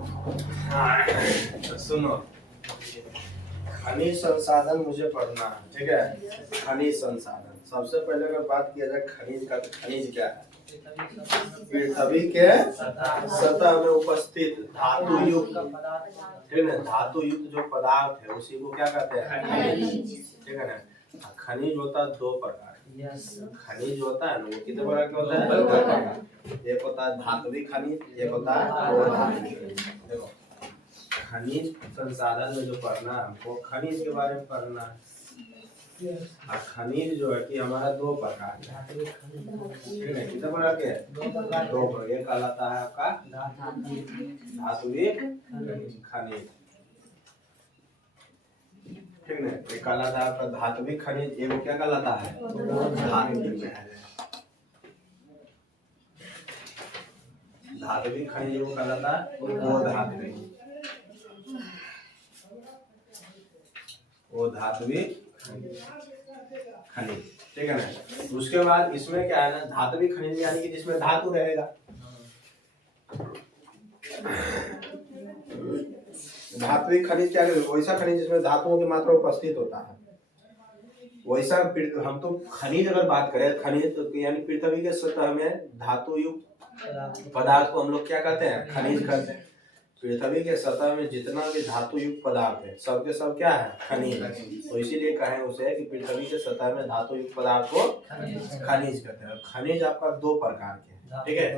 हाँ, तो सुनो, खनिज संसाधन मुझे पढ़ना है, ठीक है। खनिज संसाधन, सबसे पहले अगर बात किया जाए खनिज का, तो खनिज क्या है? पृथ्वी के सतह में उपस्थित धातु युक्त, ठीक है, धातु युक्त जो पदार्थ है उसी को क्या कहते हैं? खनिज, ठीक है ना। खनिज होता है दो प्रकार, खनिज होता है ना, वो कितने प्रकार का होता है? दो प्रकार। एक होता है धात्विक खनिज, एक होता है अधात्विक खनिज। देखो, खनिज संसाधन में जो पढ़ना है हमको, खनिज के बारे में पढ़ना है। खनिज जो है कि हमारा दो प्रकार के है, ठीक है। कितने प्रकार के? दो प्रकार। एक कहलाता है आपका धात्विक खनिज, ठीक है। एक कहलाता है आपका धात्विक खनिज, एक क्या कहलाता है? धात्विक है। धात्विक खनिज वो कहलाता है वो धात्विक, वो धात्विक खनिज, ठीक है ना। उसके बाद इसमें क्या है ना, धात्विक खनिज यानी कि जिसमें धातु रहेगा। धात्विक खनिज क्या है? वैसा खनिज जिसमें धातुओं की मात्रा उपस्थित होता है, वैसा। हम तो खनिज अगर बात करें, खनिज तो यानी पृथ्वी के सतह में धातु युक्त पदार्थ को हम लोग क्या कहते हैं? खनिज कहते हैं। पृथ्वी के सतह में जितना भी धातु युक्त पदार्थ है सबके सब क्या है? खनिज। तो इसीलिए कहें उसे कि पृथ्वी के सतह में धातु युक्त पदार्थ को खनिज कहते हैं। खनिज आपका दो प्रकार के हैं, ठीक है।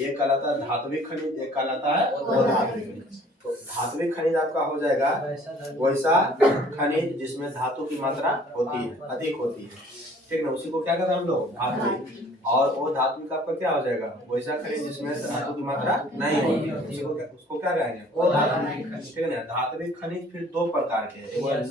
एक कहलाता है धात्विक खनिज, एक कहलाता है अधात्विक खनिज। तो धात्विक खनिज आपका हो जाएगा वैसा खनिज जिसमें धातु की मात्रा होती है, अधिक होती है, ठीक ना। उसी को क्या कहते हैं हम लोग? धात्विक। और वो धात्विक आपका क्या हो जाएगा? वैसा खनिज जिसमें धातु की मात्रा नहीं होती है, उसको क्या कहेंगे? वो धात्विक, ठीक है ना। धात्विक खनिज फिर दो प्रकार के हैं, वो है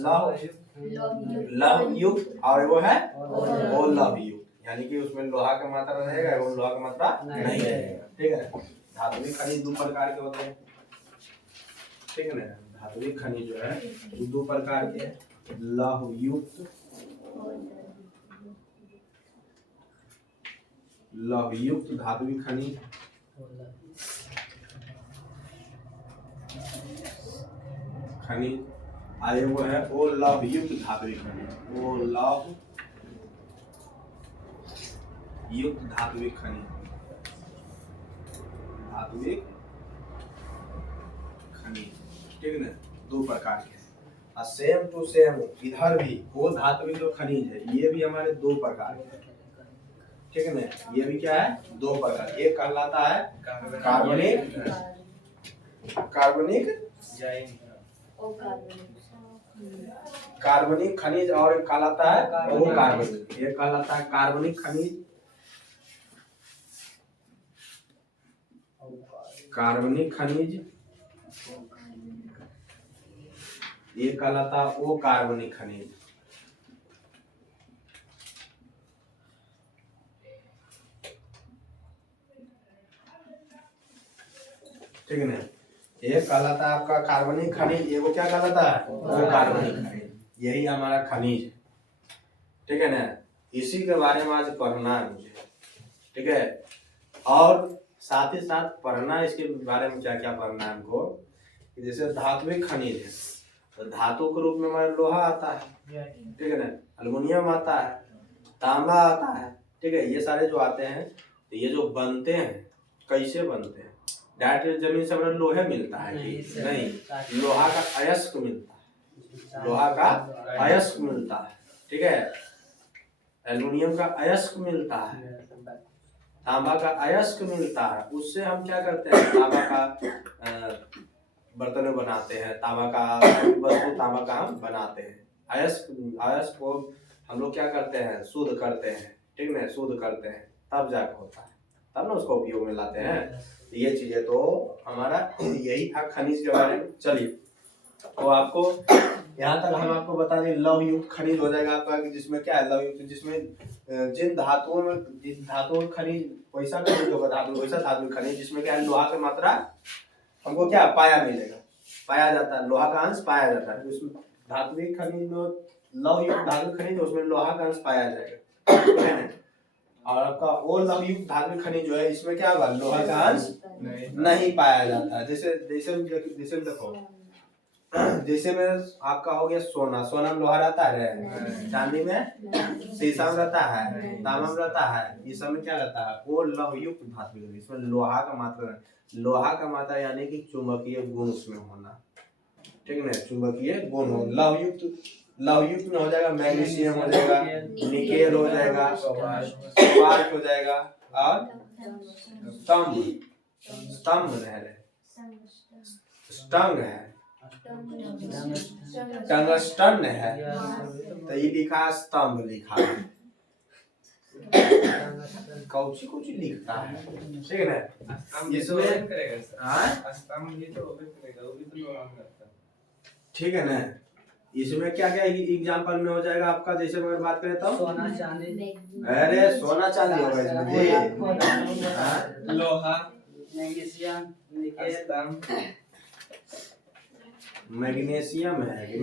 लवण युक्त और वो है लवण युक्त, यानी कि उसमें लोहा का मात्रा रहेगा और लोहा का मात्रा नहीं रहेगा, ठीक है। धात्विक खनिज दो प्रकार के होते हैं, ठीक है ना। धात्विक खनिज जो है दो प्रकार के, लौह युक्त, लौह युक्त धात्विक खनिज, खनिज आए वो है वो लौह युक्त धात्विक खनिज, वो लौह युक्त धात्विक खनिज, धात्विक खनिज, ठीक है ना। दो प्रकार के। सेम टू सेम इधर भी वो धात्विक जो खनिज है ये भी हमारे दो प्रकार के, ठीक है ना। ये भी क्या है? दो प्रकार। एक कहलाता है कार्बनिक, कार्बनिक खनिज, और एक कहलाता है अकार्बनिक। एक कहलाता है कार्बनिक खनिज, कार्बनिक खनिज, ये कहलाता है अकार्बनिक खनिज, ठीक है ना। एक कहलाता है आपका कार्बनिक खनिज, ये वो क्या कहलाता है? अकार्बनिक खनिज। यही हमारा खनिज है, ठीक है ना। इसी के बारे में आज पढ़ना है मुझे, ठीक है। और साथ ही साथ पढ़ना इसके बारे में क्या क्या पढ़ना है हमको, जैसे धात्विक खनिज है तो धातु के रूप में हमारा लोहा आता है, ठीक है ना। एल्युमिनियम आता है, तांबा आता है, ठीक है। ये सारे जो आते हैं तो ये जो बनते हैं कैसे बनते हैं? डायरेक्ट जमीन से हमारा लोहे मिलता है कि नहीं? लोहा का अयस्क मिलता है, लोहा का अयस्क मिलता है, ठीक है। एल्युमिनियम का अयस्क मिलता है, तांबा का अयस्क मिलता है। उससे हम क्या करते हैं? तांबा का बर्तन बनाते हैं, तांबा का वस्तु, तांबा का हम बनाते हैं। अयस्क को हम लोग क्या करते हैं? शुद्ध करते हैं, ठीक है, शुद्ध करते हैं, तब जाकर होता है, तब ना उसको उपयोग में लाते हैं। ये चीजें तो हमारा यही था खनिज के बारे में। चलिए, तो आपको यहाँ तक हम आपको बता दें, लौह युक्त खनिज हो जाएगा आपका, जिसमें क्या है? लौह युक्त, जिसमें जिन धातुओं में, जिन धातुओं खनिज वैसा खनिज होगा, धातु वैसा धातु खनिज जिसमें क्या है? लोहा की मात्रा हमको क्या पाया मिलेगा, पाया जाता है, लोहा का अंश पाया जाता है। उसमें धात्विक खनिज में लौह युक्त धातु खनिज, उसमें लोहा का अंश पाया जाएगा, और आपका वो लौह युक्त धात्विक खनिज जो है इसमें क्या होगा? लोहा का अंश नहीं पाया जाता। जैसे जैसे देखो, जैसे में आपका हो गया सोना, सोना में लोहा रहता है, चांदी में शीशा में रहता है, तांबा में रहता है, ये सब में क्या रहता है, वो लौहयुक्त धातु है। इसमें लोहा का मात्रा यानी कि चुंबकीय गुण उसमें होना, ठीक है, चुंबकीय गुण हो। लौहयुक्त में हो जाएगा मैग्नीशियम हो जाएगा, निकेल हो जाएगा, कोबाल्ट हो जाएगा, और स्टंग है, टंगस्टन है, तो ये लिखा स्तंभ लिखा है, कौची कौची लिखता है, ठीक है ना। इसमें ठीक है ना, इसमें क्या क्या एग्जाम्पल में हो जाएगा आपका, जैसे अगर बात करें तो सोना चांदी, अरे सोना चांदी होगा इसमें, लोहा, मैग्नीशियम, मैग्नीशियम है,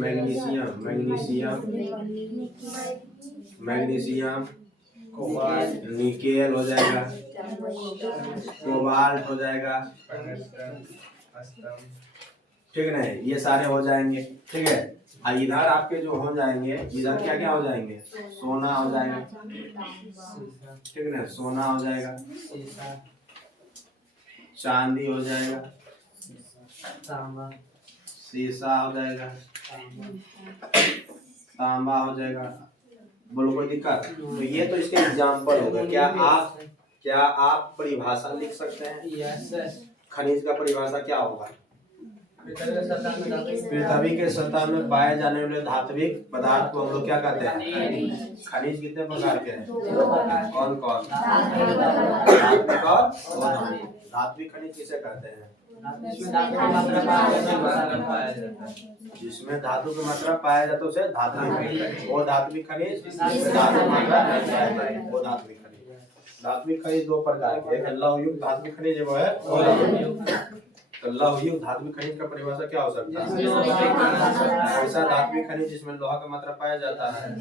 मैग्नीशियम, निकेल हो जाएगा, कोबाल्ट हो जाएगा, ठीक है ना, ये सारे हो जाएंगे, ठीक है। इधर आपके जो हो जाएंगे, इधर क्या क्या हो जाएंगे, सोना हो जाएगा, ठीक है ना, सोना हो जाएगा, चांदी हो जाएगा, शीशा हो जाएगा, तांबा हो जाएगा। बोलो कोई दिक्कत? तो ये तो इसके एग्जाम्पल हो गए। क्या आप परिभाषा लिख सकते हैं? खनिज का परिभाषा क्या होगा? पृथ्वी के सतह में पाए जाने वाले धात्विक पदार्थ को हम लोग क्या कहते हैं? खनिज कितने प्रकार के हैं? कौन कौन? धात्विक और धात्विक खनिज किसे कहते हैं? जिसमें धातु की मात्रा पाया जाता है उसे धात्विक, वो धात्विक खनिज, धातु मात्रा नहीं पाया जाए वो धात्विक खनिज। धात्विक खनिज दो प्रकार के, एक लौहयुक्त धात्विक खनिज वो है, तो लौहयुक्त धात्विक खनिज का परिभाषा क्या हो सकता है? ऐसा धात्विक खनिज जिसमें लोहा का मात्रा पाया जाता है,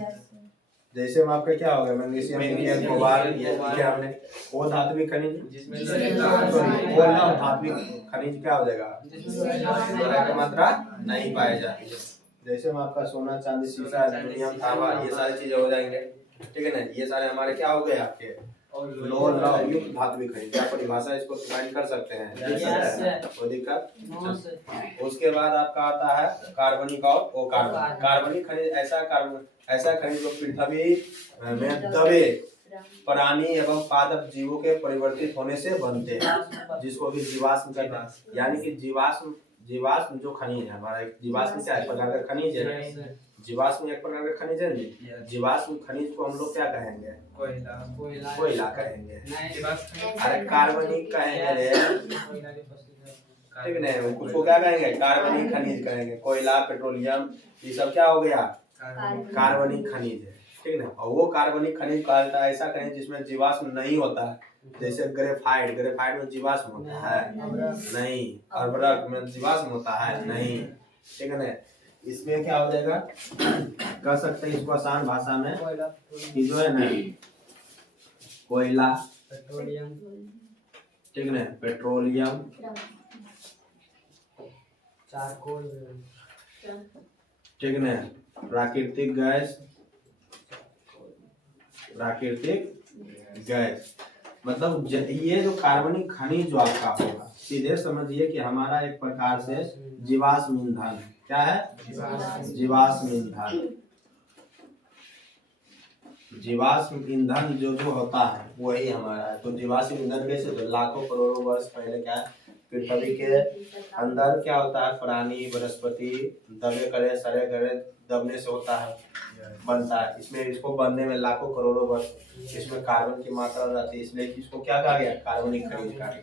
जैसे में आपका क्या हो गया, मैग्नीशियम, निकेल, कोबाल्ट, ये क्या हमने, वो धात्विक खनिज जिसमें वो धात्विक खनिज क्या हो जाएगा, लोहा की मात्रा नहीं पाई जाती है। जैसे में आपका सोना, चांदी, शीशा, एल्युमिनियम, तांबा, ये सारी चीजें हो जाएंगे, ठीक है ना। ये सारे हमारे क्या हो गए आपके लौहयुक्त धात्विक खनिज। क्या परिभाषा इसको डिफाइन कर सकते हैं? कोई दिक्कत? उसके बाद आपका आता है कार्बनिक और अकार्बनिक। कार्बनिक खनिज ऐसा खनिज जो पृथ्वी में दबे प्राणी एवं पादप जीवों के परिवर्तित होने से बनते हैं, जिसको भी जीवाश्म कहते हैं। यानी कि जीवाश्म जो खनिज है हमारा, जीवाश्म क्या है, प्रकार का खनिज है, जीवाश्म एक प्रकार का खनिज है। जीवाश्म खनिज को हम लोग क्या कहेंगे? कोयला कहेंगे। अरे कार्बनिक कहेंगे, ठीक है, उसको क्या कहेंगे? कार्बनिक खनिज कहेंगे। कोयला, पेट्रोलियम, ये सब क्या हो गया? कार्बनिक खनिज है, ठीक है। और वो कार्बनिक खनिज कहता है ऐसा खनिज जिसमें जीवाश्म नहीं होता है, जैसे ग्रेफाइट में जीवाश्म होता है नहीं, अर्बरक में जीवाश्म होता है नहीं, ठीक है ना। इसमें क्या हो जाएगा, कह सकते हैं इसको आसान भाषा में कि जो है ना, कोयला, ठीक है, पेट्रोलियम, चारकोल, ठीक है, प्राकृतिक गैस, मतलब ये जो कार्बनिक खनिज जो आपका होगा, सीधे समझिए कि हमारा एक प्रकार से जीवाश्म ईंधन। क्या है? जीवाश्म ईंधन। जीवाश्म ईंधन जो होता है वही हमारा है। तो जीवाश्म ईंधन कैसे? तो लाखों करोड़ों वर्ष पहले क्या है, पृथ्वी के अंदर क्या होता है, प्राणी, वनस्पति दबे करे, सड़े गले दबने से होता है, बनता है। इसमें इसको बनने में लाखों करोड़ों वर्ष इसमें कार्बन की मात्रा रहती है, इसलिए इसको क्या कहा गया? कार्बनिक खनिज कहा गया।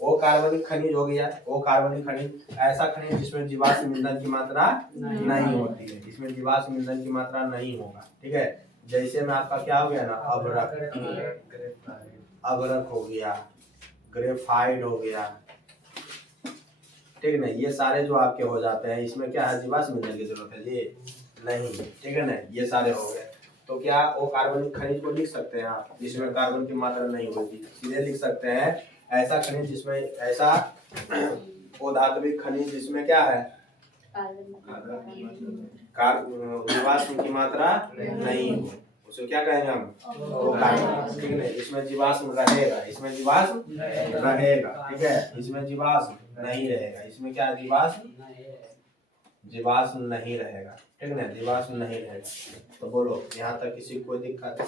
वो कार्बनिक खनिज हो गया। वो कार्बनिक खनिज ऐसा खनिज जिसमें जीवाश्म ईंधन की मात्रा नहीं होती है, इसमें जीवाश्म ईंधन की मात्रा नहीं होगा, ठीक है। जैसे में आपका क्या हो गया ना, अबरक हो गया, ग्रेफाइट हो गया, ठीक है ना। ये सारे जो आपके हो जाते हैं, इसमें क्या है, जीवाश्म ईंधन की जरूरत है जी नहीं, ठीक है ना। ये सारे हो गए। तो क्या वो कार्बनिक खनिज को लिख सकते हैं आप जिसमें कार्बन की मात्रा नहीं होती? सीधे लिख सकते हैं ऐसा खनिज जिसमें ऐसा वो धात्विक खनिज जिसमें क्या है जीवाश्म की मात्रा नहीं हो, उसको क्या कहेंगे हम वो कार्बन। ठीक है, इसमें जीवाश्म रहेगा, इसमें जीवाश्म रहेगा। ठीक है, इसमें जीवाश्म नहीं रहेगा, इसमें क्या जीवाश्म नहीं रहेगा। ठीक है ना, जीवाश्म नहीं रहेगा। तो बोलो यहाँ तक किसी को कोई दिक्कत है?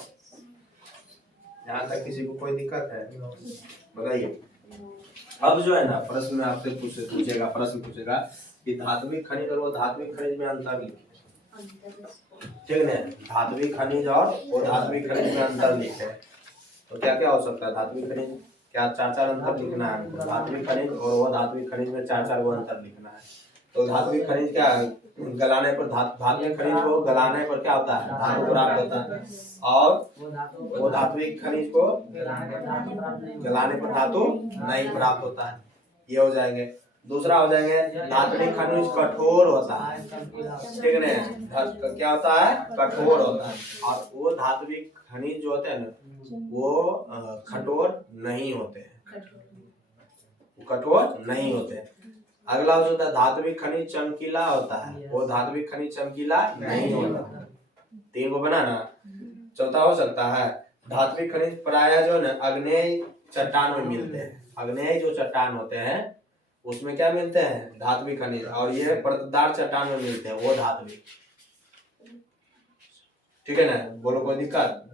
यहाँ तक किसी को कोई दिक्कत है? बताइए। अब जो है ना प्रश्न में आपसे पूछेगा, प्रश्न पूछेगा कि धात्विक खनिज और वो धात्विक खनिज में अंतर लिखिए। ठीक है, धात्विक खनिज और वो धात्विक खनिज में अंतर लिखे। तो क्या क्या हो सकता है? धात्विक खनिज क्या 4 अंतर लिखना है हमको। धात्विक खनिज और वो धात्विक खनिज में 4 वो अंतर लिखना है। तो धात्विक खनिज क्या है? गलाने पर धात्विक खनिज को गलाने पर क्या होता है? धातु प्राप्त होता है। और वो धात्विक खनिज को गलाने पर धातु नहीं प्राप्त होता है। ये हो जाएंगे। दूसरा हो जाएंगे धात्विक खनिज कठोर होता है। ठीक है ना, क्या होता है? कठोर होता है। और वो धात्विक खनिज जो होते हैं ना वो कठोर नहीं होते हैं, कठोर नहीं होते हैं। अगला जो होता है धात्विक खनिज चमकीला होता है, वो धात्विक खनिज चमकीला नहीं होता। 3 को बनाना। चौथा हो सकता है धात्विक खनिज प्रायः जो है आग्नेय चट्टान में मिलते हैं। आग्नेय जो चट्टान होते हैं उसमें क्या मिलते हैं? धात्विक खनिज। और ये परतदार चट्टान में मिलते हैं, वो धात्विक। ठीक है ना, बोलो कोई दिक्कत?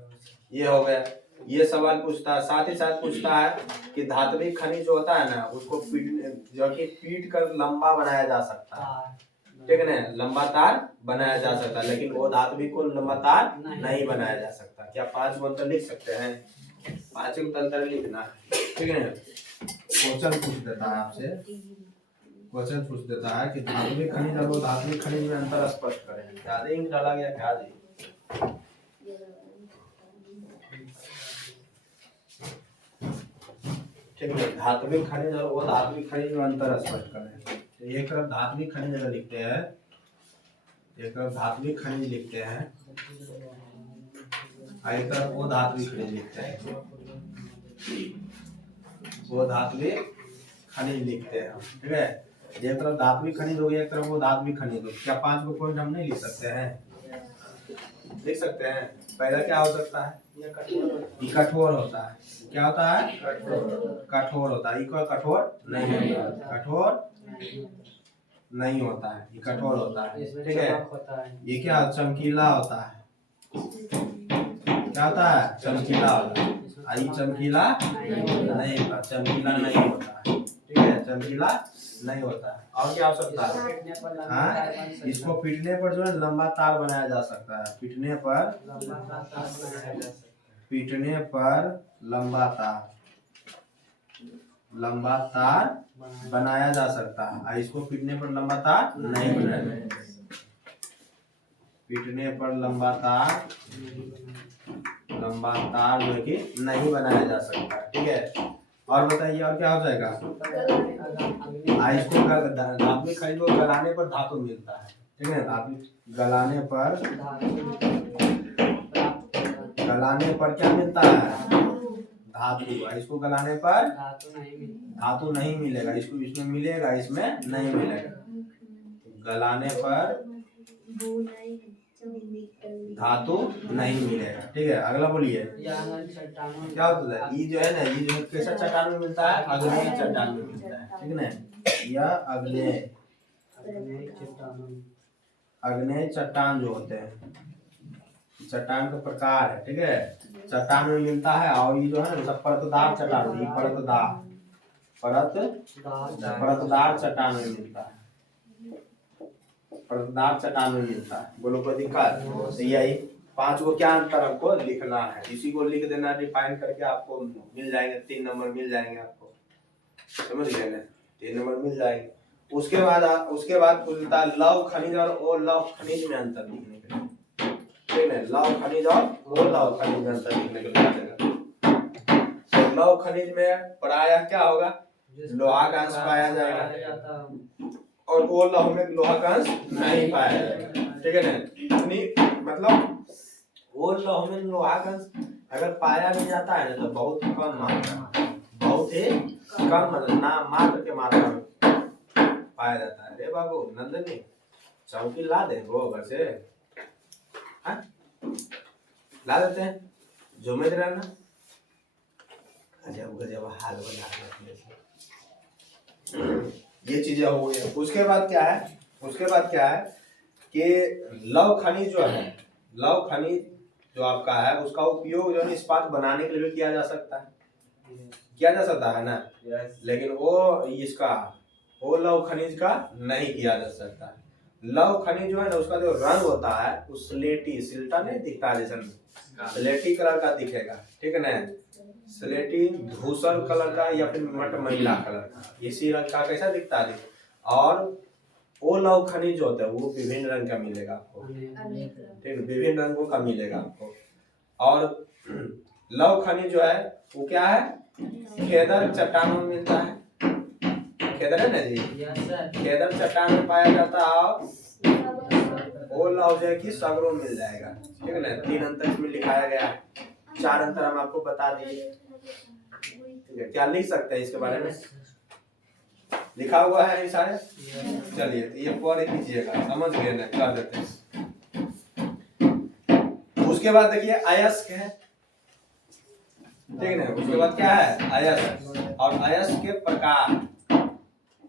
ये हो गया। ये सवाल पूछता है, साथ ही साथ पूछता है कि धात्विक खनिज जो होता है ना उसको पीट कर लंबा बनाया जा सकता है। ठीक है ना, लंबा तार बनाया जा सकता है, लेकिन वो धात्विक को लंबा तार नहीं बनाया जा सकता। क्या 5 अंतर लिख सकते हैं? 5 अंतर लिखना है। ठीक है ना, क्वेश्चन पूछ देता है आपसे, क्वेश्चन पूछ देता है कि धात्विक खनिज और वो धात्विक खनिज में अंतर स्पष्ट करें। ज्यादा इंक डाला गया क्या जी? ठीक है, धात्विक खनिज और वो धात्विक खनिज में अंतर स्पष्ट करें। तो एक तरफ धात्विक खनिज अगर लिखते हैं, एक तरफ धात्विक खनिज लिखते हैं और एक तरफ वो धात्विक खनिज लिखते हैं, वो धात्विक खनिज लिखते हैं। ठीक है, एक तरफ धात्विक खनिज हो गया, एक तरफ वो धात्विक खनिज हो। क्या 5 को पॉइंट हम नहीं लिख सकते हैं? लिख सकते हैं। पहला क्या हो सकता है? ये कठोर होता है। क्या होता है? कठोर होता है। इको कठोर नहीं होता, कठोर नहीं होता है, ये कठोर होता है। ठीक है, ये क्या चमकीला होता है। क्या होता है? चमकीला होता है। ये चमकीला नहीं होता, चमकीला नहीं होता है। ठीक है, चमकीला नहीं होता है। और क्या हो सकता है? हाँ, इसको पीटने पर जो है लंबा तार बनाया जा सकता है। पीटने पर लंबा तार बनाया जा सकता है। इसको पीटने पर लंबा तार नहीं बनाया जाएगा। पीटने पर लंबा तार जो है कि नहीं बनाया जा सकता। ठीक है, और बताइए और क्या हो जाएगा? इसको धात्विक खनिज को गलाने पर धातु मिलता है। ठीक है, धात्विक गलाने पर क्या मिलता है? धातु। इसको गलाने पर धातु नहीं मिलेगा। इसको इसमें मिलेगा, इसमें नहीं मिलेगा। गलाने पर धातु नहीं मिलेगा। ठीक है, अगला बोलिए क्या होता है? ये जो है ना, ये जो कैसा चट्टान में मिलता है? आग्नेय चट्टान में मिलता है। ठीक है ना, यह आग्नेय चट्टान जो होते हैं, चट्टान का प्रकार है। ठीक है, चट्टान में मिलता है। और ये जो है ना सब परतदार चट्टान, ये परतदार चट्टान में मिलता है, परतदार चट्टान में मिलता है। बोलो कोई दिक्कत? तो यही 5 को क्या अंतर हमको लिखना है। इसी को लिख देना, डिफाइन करके आपको मिल जाएंगे 3 नंबर मिल जाएंगे आपको। समझ गए ना? 3 नंबर मिल जाएंगे। उसके बाद पूछता है लौह खनिज और ओ लौह खनिज में अंतर लिखने के लिए। ठीक है, लौह खनिज और ओ लौह खनिज में अंतर लिखने के लिए। तो लौह खनिज में प्रायः क्या होगा? लोहा का अंश पाया जाएगा और वो लौह में लोहा का अंश नहीं पाया जाएगा। ठीक है ना, मतलब वो लौह में लोहा का अंश अगर पाया भी जाता है ना तो बहुत कम मात्रा बहुत ही कम मतलब ना मात्र के मात्रा में पाया जाता है। रे बाबू नंदनी चौकी ला दे वो घर से, हाँ? ला देते हैं, जुम्मे रहना। गजब गजब हाल बना दिया। ये चीजें हो गई। उसके बाद क्या है, उसके बाद क्या है कि लौह खनिज जो है, लौह खनिज जो आपका है उसका उपयोग जो है इस्पात बनाने के लिए भी किया जा सकता है, किया जा सकता है ना। लेकिन वो इसका वो लौह खनिज का नहीं किया जा सकता है। लौह खनिज जो है ना उसका जो रंग होता है वो स्लेटी सिल्टा नहीं दिखता, जैसे स्लेटी कलर का दिखेगा, ठीक है ना। स्लेटी धूसर कलर का या फिर मटमैला कलर का, इसी रंग का कैसा दिखता है। और वो लौह खनिज जो होता है वो विभिन्न रंग का मिलेगा आपको, ठीक है, विभिन्न रंगों का मिलेगा आपको। और लौह खनिज जो है वो क्या है, खेदर चट्टानों में मिलता है। खेदर है ना जी, खेदर चट्टान में पाया जाता है। वो लौह जो है कि सगरों मिल जाएगा, ठीक है ना। 3 अंतर इसमें लिखाया गया है, 4 अंतर हम आपको बता दिए, ठीक है। क्या लिख सकते हैं इसके बारे में, लिखा हुआ है सारे। चलिए तो ये पढ़ लीजिएगा, समझ गए ना, कर देते हैं। उसके बाद देखिए अयस्क है, ठीक है ना। उसके बाद क्या है अयस्क, और अयस्क के प्रकार।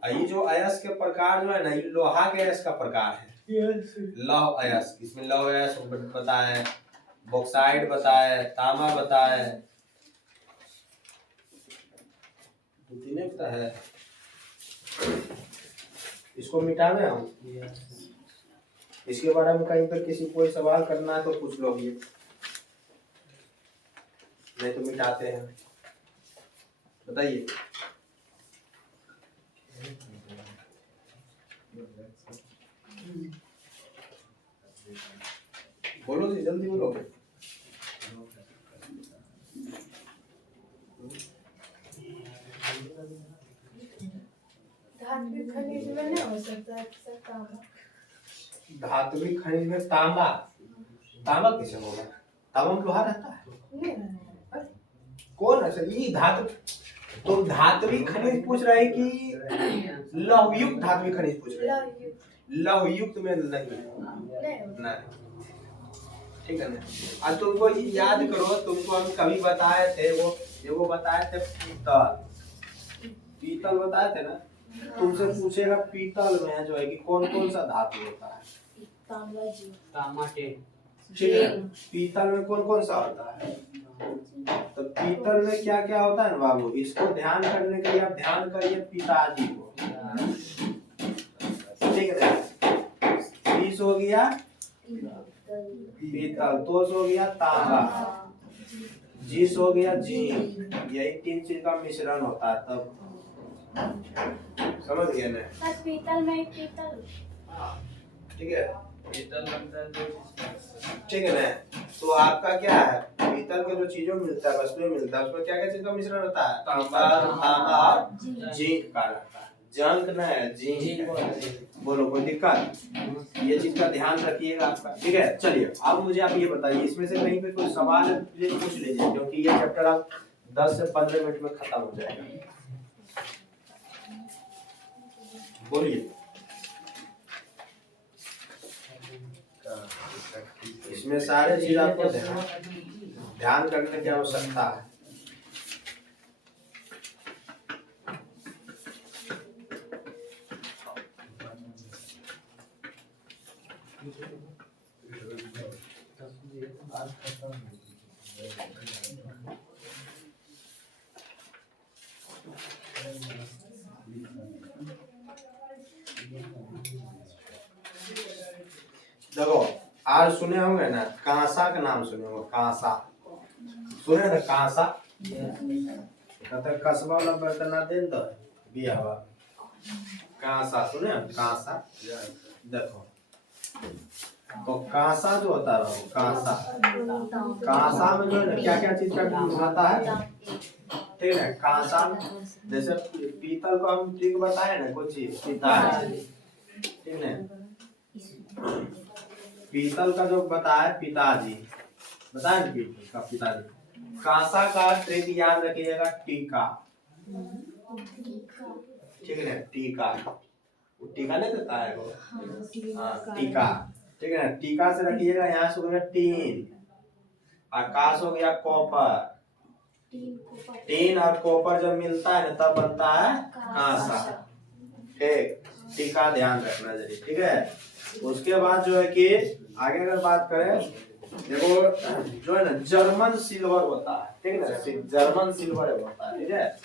ये जो अयस्क के प्रकार जो है ना ये लोहा के अयस्क का प्रकार है। लौह अयस्क, इसमें लौह अयस्क बताए, बॉक्साइट बताए, तांबा बताए, तीन पता है। इसको मिटावे हम, इसके बारे में कहीं पर किसी कोई सवाल करना है तो पूछ लो, ये नहीं तो मिटाते हैं, बताइए। बोलो जी, जल्दी बोलो। धात्विक खनिज में नहीं हो सकता है तांबा। धात्विक खनिज में तांबा, तांबा किसे होगा, तांबा में लोहा रहता है नहीं, कौन है सर ये धातु। तो धात्विक खनिज पूछ रहे हैं कि लौहयुक्त धात्विक खनिज पूछ रहे हैं, लौहयुक्त में नहीं, ठीक है ना। आज तुमको याद करो, तुमको हम कभी बताए थे, वो बताए थे पीतल, पीतल बताए थे ना। तुमसे पूछेगा पीतल में जो है कि कौन कौन सा धातु होता है, ठीक है। पीतल में कौन कौन सा होता है, तो पीतल में क्या क्या होता है ना बाबू, इसको ध्यान करने के लिए आप ध्यान करिए पिताजी को, ठीक है। पीस हो गया पीतल, तोस हो गया तांबा, जीस हो गया जिंक, यही 3 चीज का मिश्रण होता है, तब समझ गए ना। बस पीतल में पीतल, ठीक है, ठीक है ना। तो आपका क्या है, पीतल के जो चीजों मिलता है उसमें मिलता है, उसमें क्या क्या चीज का मिश्रण होता है, तांबा और जिंक का रहता है। जंक ना है, जिंक। बोलो कोई दिक्कत, ये चीज का ध्यान रखिएगा आपका, ठीक है। चलिए अब मुझे आप ये बताइए, इसमें से कहीं पे कोई सवाल है प्लीज पूछ लीजिए, क्योंकि ये चैप्टर आप 10 से 15 मिनट में खत्म हो जाएगा। बोलिए, इसमें सारे चीज आपको ध्यान करने की आवश्यकता है। देखो आज सुने होंगे ना, कांसा का नाम सुने होंगे, कांसा सुने ना, कांसा कहते कसबा वाला बर्तन ना देन तो बिया हुआ, कांसा सुने, कांसा। देखो तो कांसा जो होता है कांसा, कांसा में जो है ना क्या क्या चीज का होता है, ठीक है। कांसा जैसे पीतल को हम ठीक बताए ना, कुछ चीज पीतल, ठीक है। पीतल का जो बताया पिताजी, बताए ना पीतल का पिताजी। कांसा का ट्रिक याद रखिएगा, टीका, ठीक है ना, टीका, वो टीका नहीं देता है वो, हाँ टीका, ठीक है ना, टीका से रखिएगा, यहाँ से हो गया टीन, आकाश हो गया कॉपर, टीन और कॉपर जब मिलता है ना तब बनता है कांसा, ठीक, टीका ध्यान रखना जरूरी, ठीक है। उसके बाद जो है कि आगे अगर बात करें, देखो जो है ना जर्मन सिल्वर होता है, ठीक है ना, जर्मन सिल्वर होता है, ठीक है,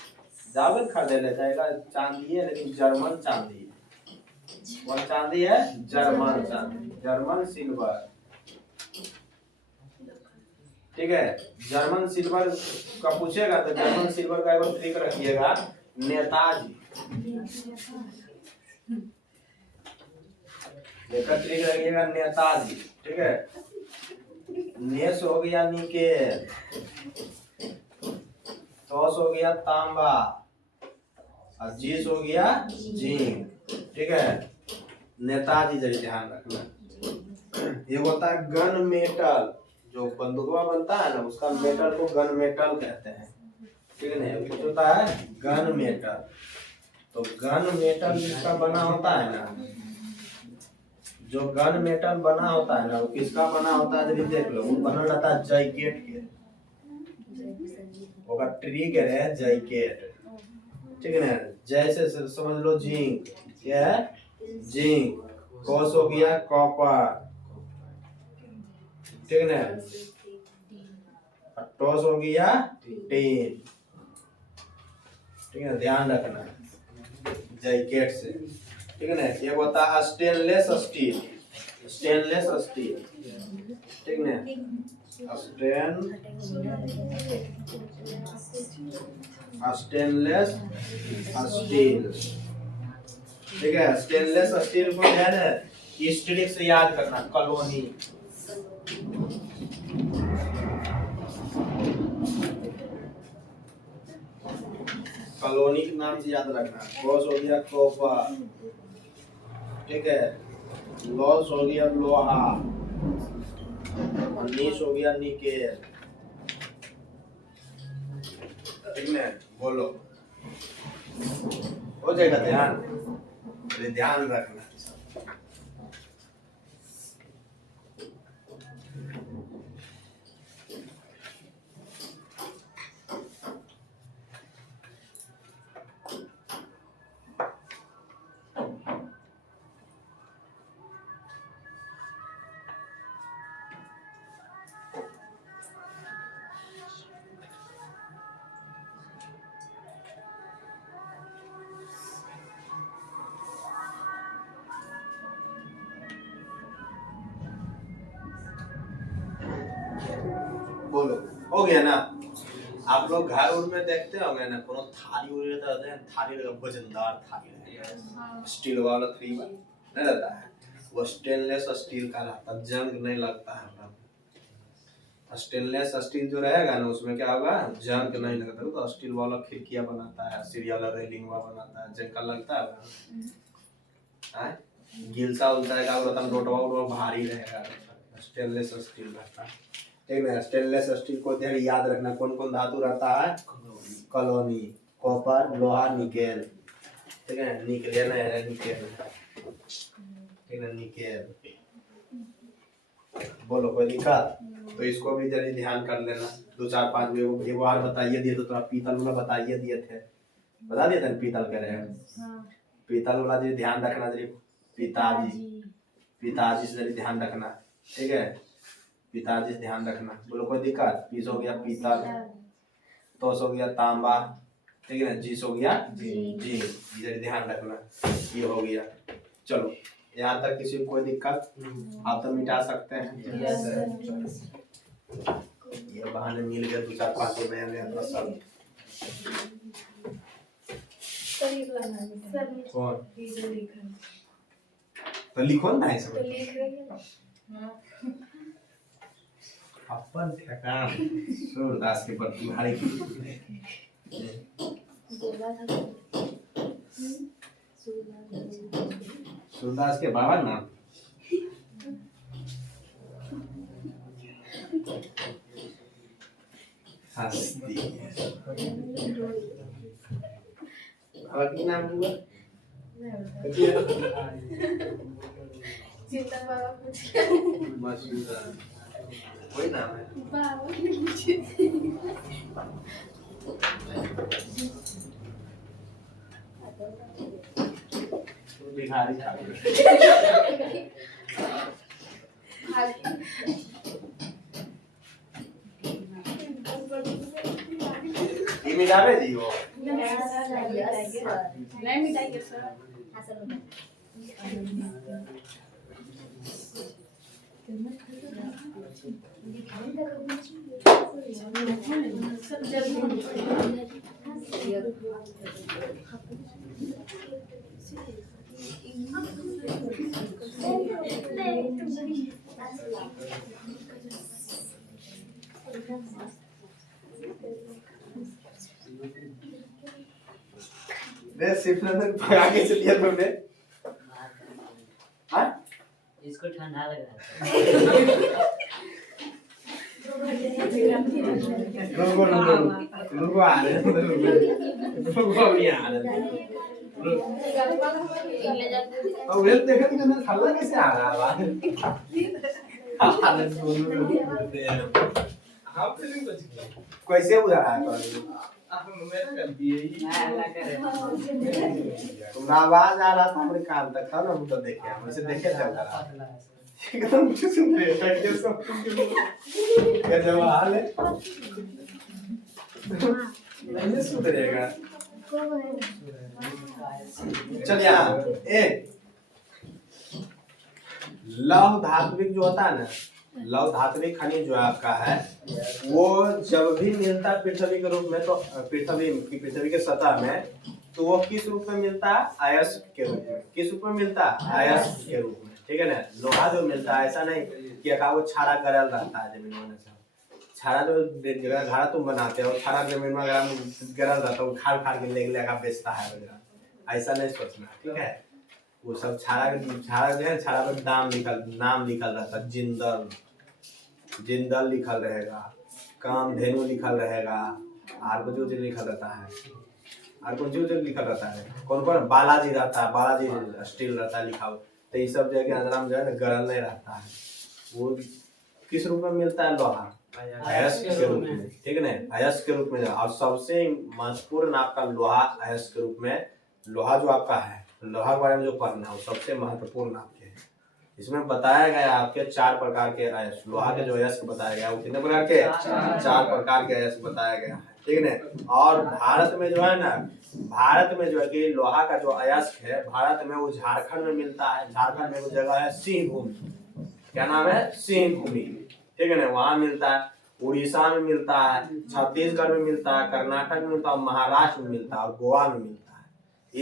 जावेद खरीदे ले जाएगा, चांदी है लेकिन जर्मन चांदी है, वो चांदी है जर्मन चांदी, जर्मन सिल्वर, ठीक है। जर्मन सिल्वर का पूछेगा तो जर्मन सिल्वर का एक बार ट्रिक रखिएगा, नेताजी, देखकर ट्रिक रखिएगा नेताजी, ठीक है। नेस हो गया निकेल, टॉस हो गया तांबा, और जीस हो गया जिंक, ठीक है। नेताजी जरूर ध्यान रखना। ये होता है गन मेटल, जो बंदूकवा बनता है ना उसका मेटल को गन मेटल कहते हैं, ठीक है ना, कुछ होता है गन मेटल, तो गन मेटल जिसका बना होता है ना, जो गन मेटल बना होता है ना वो किसका बना होता है, जब देख लो वो बना रहता है जैकेट के, वो का ट्रिगर है जैकेट, ठीक है ना। जैसे समझ लो जिंक, क्या है जिंक, कॉस हो गया कॉपर, ठीक है ना, टॉस हो गया टीन, ठीक है, ध्यान रखना जैकेट से, ठीक है ना। ये होता है स्टेनलेस स्टील, स्टेनलेस स्टील, ठीक है ना, स्टेनलेस स्टील, ठीक है। स्टेनलेस स्टील को है ना स्टीरिक से याद करना, कॉलोनी, कॉलोनी के नाम से याद रखना। कॉस हो गया कॉपर, ठीक है, लॉस हो गया लोहा, नीस हो गया निकेल, ठीक है, बोलो हो जाएगा, ध्यान रखना। बोलो हो गया ना। आप लोग घर उर में देखते होंगे ना, कोनो थाली उरी रहता है, थाली लगा वजनदार थाली रहता है, स्टील वाला थ्री नहीं रहता है, वो स्टेनलेस स्टील का रहता है, जंग नहीं लगता है। स्टेनलेस स्टील जो रहेगा ना उसमें क्या होगा, जंग नहीं लगता, तो स्टील वाला खिड़कियां बनाता है, सीरियल रेलिंग बनाता है, जंग का लगता है, गिलता उलता है का बर्तन रोटवा भारी रहेगा, स्टेनलेस स्टील रहता है, ठीक है। स्टेनलेस स्टील को ध्यान याद रखना, कौन कौन धातु रहता है, कॉलोनी, कॉपर, लोहा, निकेल, ठीक है, निकेल है निकेल, ठीक है निकेल, बोलो कोई दिक्कत, तो इसको भी जल्दी ध्यान कर लेना। 2 4 5 एक बार बताइए दिए तो थोड़ा पीतल वाला बताइए दिए थे, बता दिए थे पीतल कह रहे हैं, पीतल वाला जी ध्यान रखना जरूर, पिताजी, पिताजी से जरूर ध्यान रखना, ठीक है, पिताजी से ध्यान रखना। बोलो कोई दिक्कत, पीस हो गया पीतल, तोस हो गया तांबा, ठीक है ना, जीस हो गया जी, इधर ध्यान रखना, ये हो गया। चलो यहाँ तक किसी को कोई दिक्कत, आप तो मिटा सकते हैं, ये बहाने मिल गए 2 4 5 नया प्रश्न। कौन तो लिखो ना है सब, अपन ठेकान सूरदास के पर तुम्हारे सूरदास के बाबा नाम हस्ती और क्या नाम हुआ? नहीं बता चिंता बाबा पूछ मसूदा कोई नाम है बाबा बिहारी ये मिटावे जी वो नहीं मिटाइए सर सब जल्दी दे सिफर भगा के चलिए तुमने हाँ इसको ठंडा लग रहा है रुको आ रहे रुको अभी आ रहे और वेल देखा कि ना हल्ला कैसे आ रहा है आवाज कैसे बुझा रहा है तुम्हारा आवाज आ रहा था हमारे कान तक था ना हम तो देखे हम इसे देखे थे उधर एकदम सुन रहे थे कि सब क्या जवाब है नहीं सुधरेगा चल यहाँ एक लौह धात्विक जो होता है ना लौह धात्विक खनिज जो आपका है वो जब भी मिलता है पृथ्वी के रूप में तो पृथ्वी के सतह में तो वो किस रूप में मिलता है अयस्क के रूप में किस रूप में मिलता है अयस्क के रूप में ठीक है ना लोहा जो मिलता है ऐसा नहीं कि वो छाड़ा गरल रहता है जमीन में छाड़ा जो जगह घड़ा तुम बनाते हो छाड़ा जमीन में गरल रहता है उखाड़ खाड़ के ले लेकर बेचता है वगैरह ऐसा नहीं सोचना ठीक है वो सब छाड़ा जो है छाड़ा पर नाम लिखल रहता है जिंदल लिखल रहेगा कामधेनु लिखल रहेगा और कुछ लिखल रहता है और कुछ लिखल रहता है कौन कौन बालाजी रहता है बालाजी स्टील रहता है लिखा हुआ तो ये सब जगह अंदर में जो है ना गरल नहीं रहता है वो किस रूप में मिलता है लोहा अयस्क के रूप में ठीक है ना अयस्क के रूप में और सबसे महत्वपूर्ण आपका लोहा अयस्क के रूप में लोहा जो आपका है लोहा के बारे में जो पढ़ना है वो सबसे महत्वपूर्ण आपके है इसमें बताया गया आपके 4 प्रकार के अयस्क लोहा के जो अयस्क बताया गया वो कितने प्रकार के 4 प्रकार के अयस्क बताया गया है ठीक है ना और भारत में जो है ना भारत में जो है कि लोहा का जो अयस्क है भारत में वो झारखंड में मिलता है झारखंड में वो जगह है सिंह भूमि क्या नाम है सिंह भूमि ठीक है ना वहाँ मिलता है उड़ीसा में मिलता है छत्तीसगढ़ में मिलता है कर्नाटक में मिलता है महाराष्ट्र में मिलता है और गोवा में मिलता है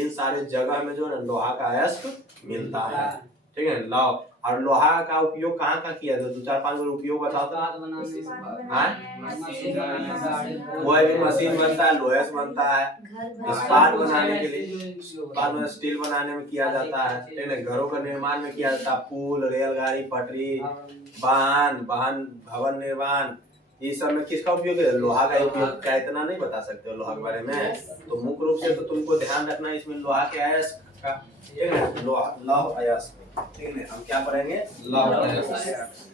इन सारे जगह में जो है लोहा का अयस्क मिलता है ठीक है लौह और लोहा का उपयोग कहाँ कहाँ किया जाता है 2-4-5 उपयोग बताओ तो कोई भी मशीन बनता है लोहे से बनता है इस्पात बनाने के लिए बाद में स्टील बनाने में किया जाता है ठीक है घरों का निर्माण में किया जाता है पुल रेलगाड़ी पटरी वाहन भवन निर्माण ये सब में किसका उपयोग है लोहा का उपयोग क्या इतना नहीं बता सकते हो लोहा के बारे में तो मुख्य रूप से तो तुमको ध्यान रखना है इसमें लोहा के अयस्क का ठीक है लौह अयस्क ठीक है हम क्या पढ़ेंगे लौह अयस्क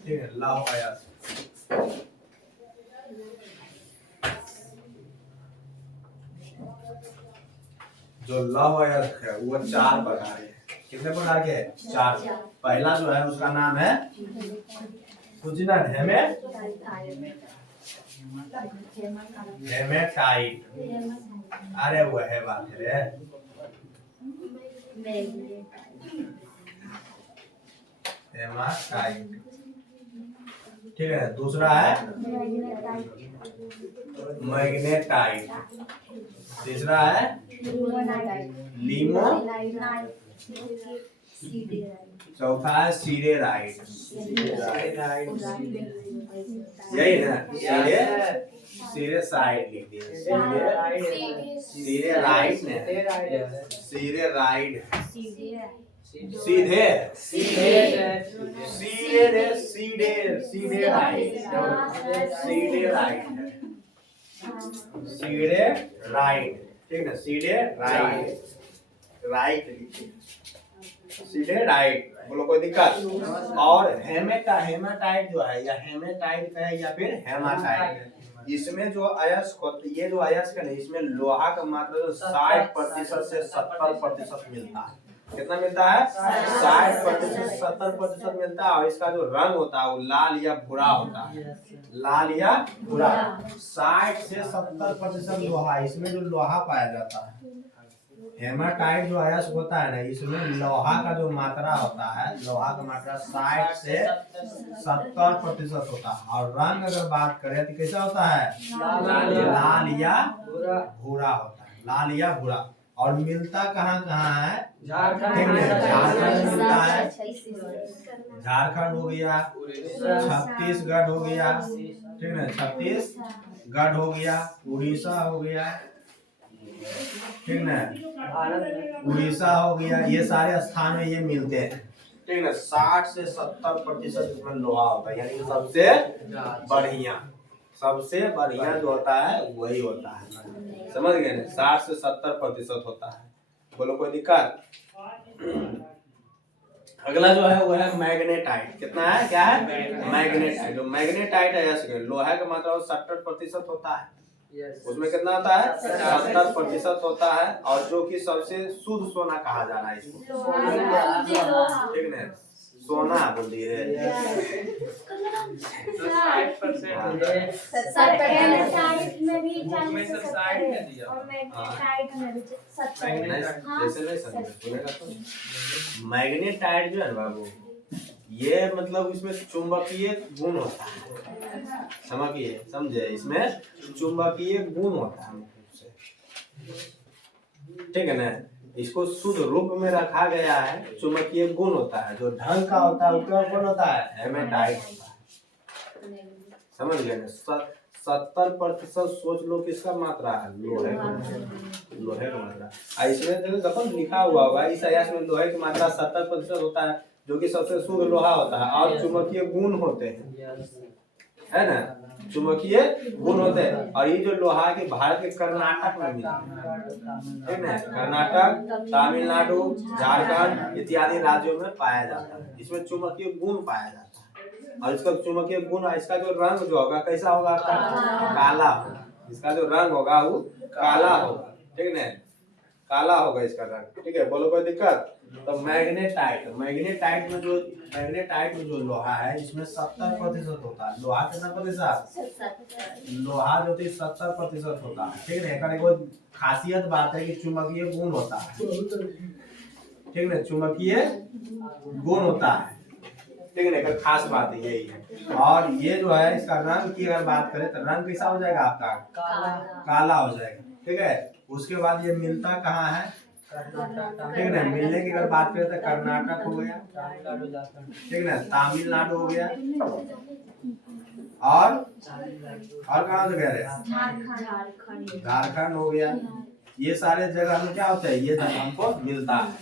ठीक है लौह अयस्क जो लौह अयस्क है वो 4 प्रकार के कितने प्रकार के 4 पहला जो है उसका नाम है हेमेटाइट अरे वो है बात है हेमाटाइट ठीक है दूसरा है मैग्नेटाइट तीसरा है लीमो चौथा है सीडेराइट यही ना सीधे साइड लिख दिए सीधे राइट ने सीधे राइट सीधे सीधे सीधे सीधे राइट सीधे राइट सीधे राइट ठीक है, सीधे राइट, राइट लिखिए, सीधे राइट, बोलो कोई दिक्कत। और हेमाटाइट जो है, या हेमेटाइट है या फिर हेमाटाइट, इसमें जो अयस्क, ये जो अयस्क है, इसमें लोहा का मात्रा जो 60% से 70% मिलता है। कितना मिलता है? 60% 70% मिलता है। और इसका जो रंग होता है वो लाल या भूरा होता है, लाल या भूरा। 60 से 70% लोहा, इसमें जो लोहा पाया जाता है। हेमाटाइट जो अयस्क होता है ना, इसमें लोहा का जो मात्रा होता है, लोहा का मात्रा 60 से 70% होता है। और रंग अगर बात करें तो कैसा होता है? लाल या भूरा होता है, लाल या भूरा। और मिलता कहाँ कहाँ है? झारखंड में मिलता है, झारखंड हो गया, छत्तीसगढ़ हो गया, ठीक है, छत्तीसगढ़ हो गया, उड़ीसा हो गया, ठीक है, उड़ीसा हो गया, ये सारे स्थान में ये मिलते हैं, ठीक है ना। 60 से 70% इसमें लोहा होता है, यानी कि सबसे बढ़िया जो होता है वही होता है, समझ गए ना। 60 से 70% होता है, बोलो कोई दिक्कत। अगला जो है वो है मैग्नेटाइट। कितना है? क्या है? मैग्नेटाइट। जो मैग्नेटाइट है, लोहा का मात्रा 70% होता है, उसमें कितना होता है? 70% होता है। और जो कि सबसे शुद्ध सोना कहा जा रहा है इसको, ठीक है, सोना बोल दिए। मैग्नेटाइट जो है बाबू, ये मतलब इसमें चुंबकीय गुण होता है, समझे, इसमें चुंबकीय गुण होता है, ठीक है ना। इसको शुद्ध रूप में रखा गया है, चुंबकीय गुण होता है। जो ढंग का होता है उसका कौन होता है? हेमेटाइट होता है, समझ गए ना। 70% सोच लो किसका मात्रा है? लोहे का मात्रा। इसमें देखो लिखा हुआ होगा, इस अयस्क में लोहे की मात्रा 70% होता है, जो कि सबसे शुद्ध लोहा होता है। और चुंबकीय गुण होते हैं, है ना, चुंबकीय गुण होते हैं। और ये जो लोहा के भारत के कर्नाटक में मिलता है, ठीक है, कर्नाटक, तमिलनाडु, झारखंड इत्यादि राज्यों में पाया जाता है। इसमें चुंबकीय गुण पाया जाता है। और इसका चुंबकीय गुण, इसका जो रंग जो होगा कैसा होगा? काला होगा। इसका जो रंग होगा वो काला होगा, ठीक है, काला होगा इसका रंग, ठीक है, बोलो कोई दिक्कत। तो मैग्नेटाइट में जो लोहा है, इसमें 70% होता है। लोहा कितना प्रतिशत? लोहा जो 70% होता है, ठीक है। एक एगो खासियत बात है कि चुंबकीय गुण होता है, ठीक है, चुंबकीय गुण होता है, ठीक है, एक खास बात है यही है। और ये जो है इसका रंग की अगर बात करें तो रंग कैसा हो जाएगा आपका? काला हो जाएगा, ठीक है। उसके बाद ये मिलता कहाँ है? ठीक है ना। मिलने की अगर बात करें तो कर्नाटक हो गया, ठीक है ना, तमिलनाडु हो गया, और कहाँ से कह रहे हैं? झारखंड हो गया। ये सारे जगह में क्या होता है? ये हमको मिलता है,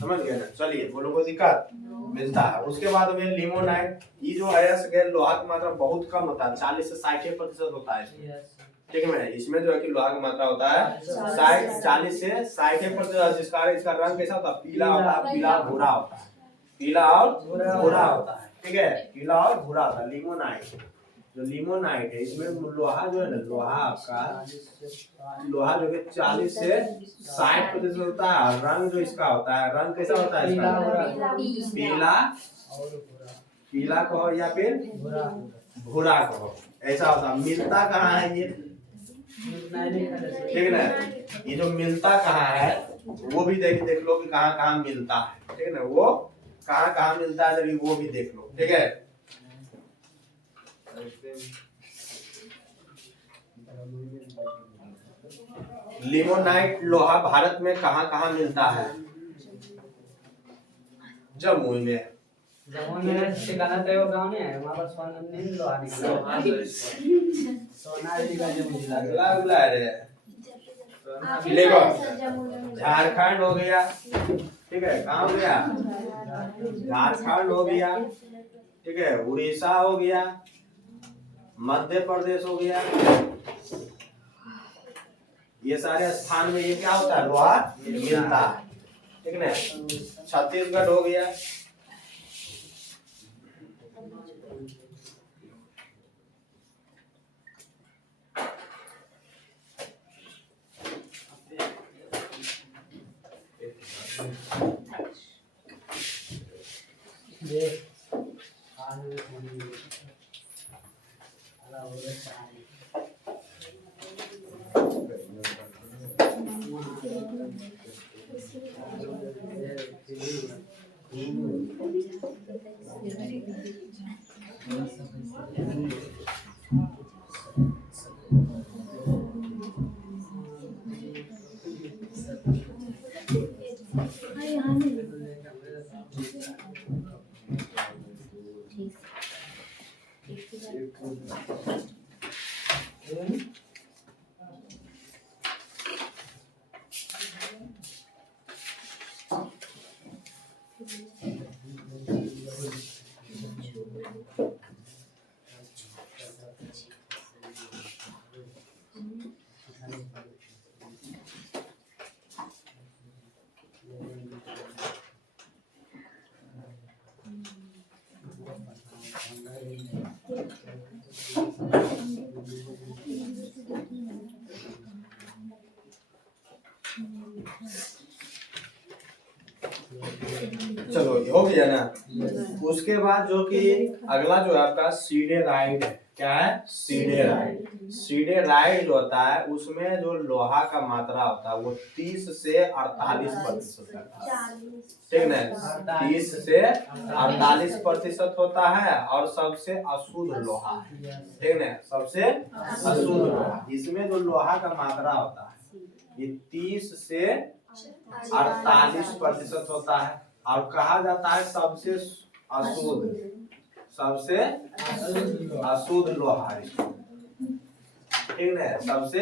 समझ गए ना। चलिए, बोलो कोई दिक्कत, मिलता है। उसके बाद में लिमोनाइट, ये जो अयस्क है, लोहा की मात्रा बहुत कम होता है, 40 से 60% होता है, ठीक है। इसमें जो है कि लोहा की मात्रा होता है 40 से 60%। इसका रंग कैसा होता है? पीला होता है, पीला और भूरा होता है, पीला और भूरा होता है, ठीक है, पीला और भूरा होता है। लिमोनाइट, जो लिमोनाइट है, इसमें लोहा जो है ना, लोहा जो कि 40 से 60% होता है। रंग जो इसका होता है, रंग कैसा होता है इसका? पीला कहो या फिर भूरा कहो, ऐसा होता है। मिलता कहाँ है ये? ठीक है ना। ये जो मिलता कहाँ है वो भी देख लो कि कहाँ कहाँ मिलता है, ठीक है ना। वो कहाँ कहाँ मिलता है जब वो भी देख लो, ठीक है। लिमोनाइट लोहा भारत में कहाँ कहाँ मिलता है? जमुई में, ठिकाना तो वो गांव नहीं है, वहाँ पर सोना नहीं लोहा निकला, सोना अगला झारखंड हो गया, ठीक है, कहाँ हो गया? झारखंड हो गया, ठीक है, उड़ीसा हो गया, मध्य प्रदेश हो गया, ये सारे स्थान में ये क्या होता है, लोहा मिलता है, ठीक है ना। छत्तीसगढ़ हो गया, चलो ये हो गया ना। उसके बाद जो कि अगला जो है आपका सीडेराइड है, क्या है, सीडेराइड। सीडेराइड जो होता है उसमें जो लोहा का मात्रा होता है वो 30 से 48% तक है, ठीक ना, 30 से 48% होता है और सबसे अशुद्ध लोहा है, ठीक ना, सबसे अशुद्ध लोहा। इसमें जो लोहा का मात्रा होता है ये 30 से 48% होता है और कहा जाता है सबसे अशुद्ध, सबसे अशुद्ध लोहा है, ठीक है, सबसे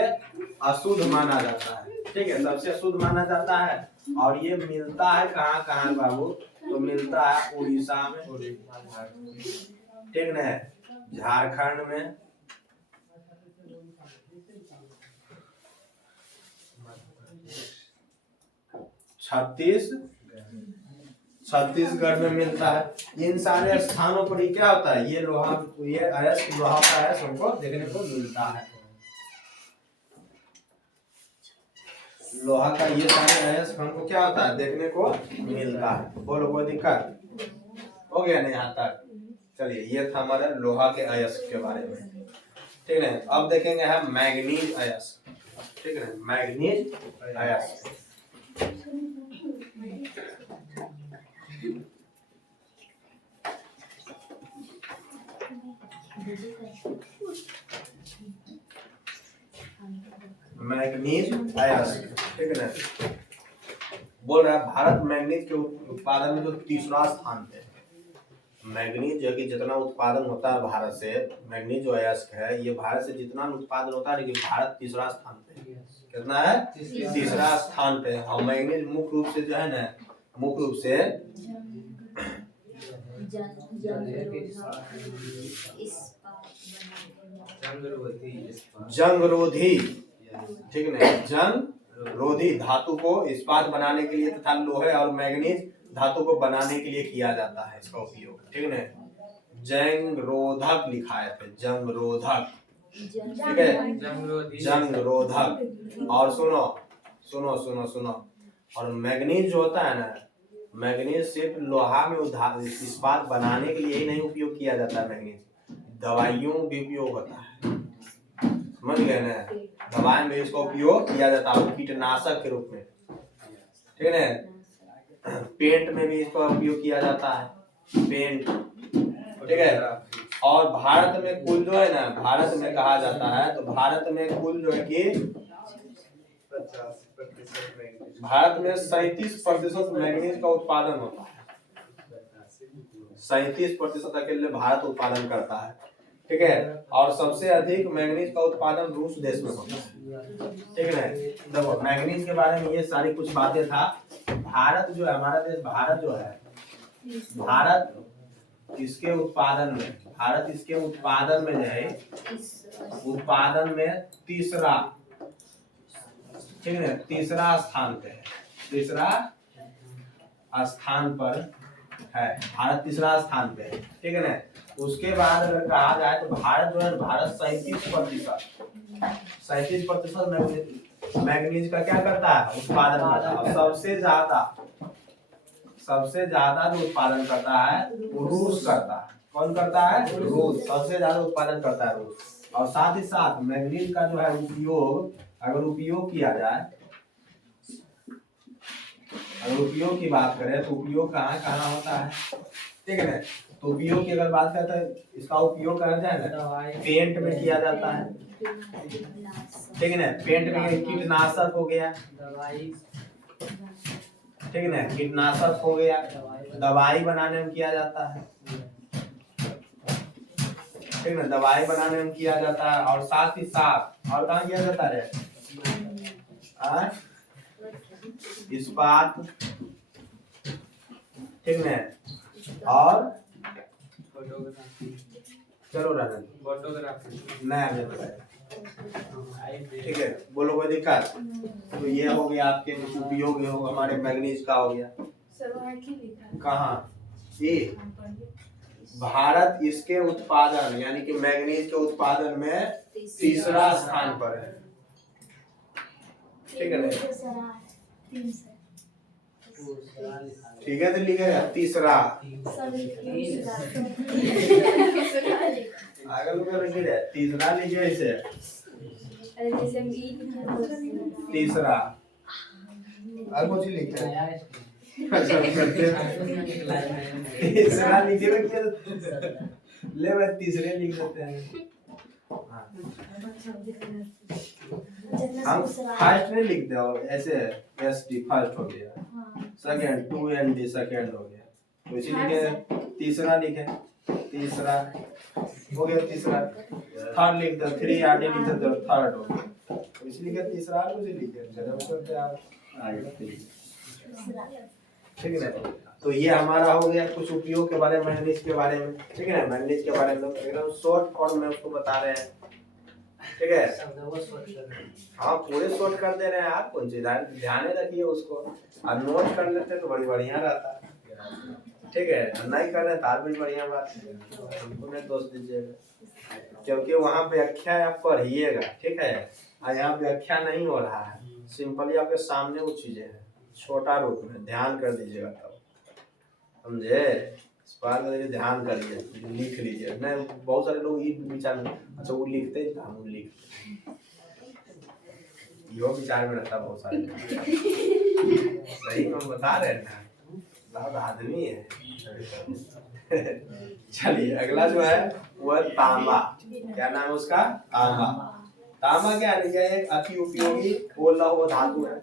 अशुद्ध माना जाता है, ठीक है, सबसे अशुद्ध माना जाता है। और ये मिलता है कहाँ कहाँ बाबू, तो मिलता है उड़ीसा में, ठीक है, झारखंड में, छत्तीसगढ़ में मिलता है। इन सारे स्थानों पर ही क्या होता है, ये लोहा, ये अयस्क लोहा का अयस्क हमको देखने को मिलता है। लोहा का ये सारे अयस्क हमको क्या होता है, देखने को मिलता है। बोलो कोई दिक्कत हो गया नहीं यहाँ तक? चलिए ये था हमारे लोहा के अयस्क के बारे में, ठीक है। अब देखेंगे हम मैग्नीज अयस्क, ठीक है, मैग्नीज अयस्क। मैग्नीज अयस्क, ठीक है ना। बोल रहा है भारत मैग्नीज के उत्पादन में जो तीसरा स्थान पे, मैग्नीज जो कि जितना उत्पादन होता है भारत से, मैग्नीज जो अयस्क है ये भारत से जितना उत्पादन होता है लेकिन भारत तीसरा स्थान पे, कितना है, तीसरा स्थान पे। और मैग्नीज मुख्य रूप से जो है ना, मुख्य रूप से जंगरोधी, ठीक है, जंगरोधी धातु को इस्पात बनाने के लिए तथा लोहे और मैग्नीज धातु को बनाने के लिए किया जाता है इसका उपयोग, ठीक है। जंगरोधक लिखा है, जंगरोधक, ठीक है, जंगरोधक। और सुनो सुनो सुनो सुनो, और मैग्नीज जो होता है ना, मैग्नीज सिर्फ लोहा में इस्पात बनाने के लिए ही नहीं उपयोग किया जाता है, मैग्नीज दवाइयों में भी उपयोग होता है, समझ गए ना, दवाई में इसका उपयोग किया जाता है कीटनाशक के रूप में, ठीक है। पेंट में भी इसका उपयोग किया जाता है, पेंट, ठीक है। और भारत में कुल जो है ना, भारत में कहा जाता है तो भारत में कुल जो है कि भारत में 37% मैग्नीज का उत्पादन होता है, 37% अकेले भारत उत्पादन करता है, ठीक है। और सबसे अधिक मैग्नीज का उत्पादन रूस देश में होता है, ठीक है। देखो मैग्नीज के बारे में ये सारी कुछ बातें था। भारत जो है, हमारा देश भारत जो है, भारत इसके उत्पादन में, भारत इसके उत्पादन में जो है, उत्पादन में तीसरा ठीक है ना, तीसरा स्थान पे है, तीसरा स्थान पर है, भारत तीसरा स्थान पे है, ठीक है ना। उसके बाद अगर कहा जाए तो भारत जो है, भारत 37% मैग्नीज का क्या करता है, उत्पादन करता है। और सबसे ज्यादा जो उत्पादन करता है वो रूस करता है। कौन करता है? रूस सबसे ज्यादा उत्पादन करता है, रूस। और साथ ही साथ मैग्नीज का जो है उपयोग, अगर उपयोग किया जाए, अगर उपयोग की बात करें तो उपयोग कहाँ कहाँ होता है, ठीक है ना। तो उपयोग की अगर बात करते हैं, इसका उपयोग करा जाए ना, पेंट में किया जाता है, ठीक है ना। पेंट में कीटनाशक हो गया, ठीक है ना, कीटनाशक हो गया, दवाई बनाने में किया जाता है, ठीक है ना, दवाई बनाने में किया जाता है। और साथ ही साथ और कहाँ किया जाता है, इस्पात, ठीक है, और चलो नया, ठीक है, बोलो कोई दिक्कत। तो ये हो गया आपके कुछ उपयोग हो हमारे मैग्नीज का हो गया। कहाँ ये भारत इसके उत्पादन यानी कि मैग्नीज के उत्पादन में तीसरा स्थान पर है, ठीक है ना। ठीक है, तो लिखेगा तीसरा, आगे लिखे तीसरा, लिखे इसे तीसरा, और कुछ लिखे तीसरा लिखे ले भाई, तीसरे लिख देते हैं हम। फर्स्ट नहीं लिखते हो ऐसे, एसडी फर्स्ट हो गया, सेकंड 2ND सेकंड हो गया, तो इसीलिए तीसरा लिखे, तीसरा हो गया, तीसरा। थर्ड लिख दो, 3RD लिख दो, थर्ड हो गया, तो इसलिए तीसरा कुछ लिखे, गजब करते आप आगे, ठीक है ना। तो ये हमारा हो गया कुछ उपयोग के बारे में, मैग्नीज के बारे में, ठीक है ना। मैग्नीज के बारे में एकदम शॉर्ट फॉर्म में उसको बता रहे हैं, ठीक है। हाँ, पूरे शॉर्ट कर दे रहे हैं आप, कौन सी ध्यान रखिए उसको, और नोट कर लेते तो बड़ी बढ़िया रहता, ठीक है। नहीं कर रहे तार भी बढ़िया बात है, उनको नहीं दोष दीजिएगा, क्योंकि वहाँ व्याख्या आप पढ़िएगा, ठीक है। और यहाँ व्याख्या नहीं हो रहा है, सिंपली आपके सामने वो चीजें हैं, छोटा रूप में ध्यान कर दीजिएगा, तब समझे। इस बात में ध्यान करिए, लिख लीजिए। मैं बहुत सारे लोग ये विचार में, अच्छा वो लिखते हैं, हम लिखते, यो विचार में रहता बहुत सारे, सही हम बता रहे हैं ना, बहुत आदमी है। चलिए अगला जो है वो है तांबा। क्या नाम है उसका? तांबा। तांबा क्या है? यह एक अति उपयोगी बोला हुआ धातु है,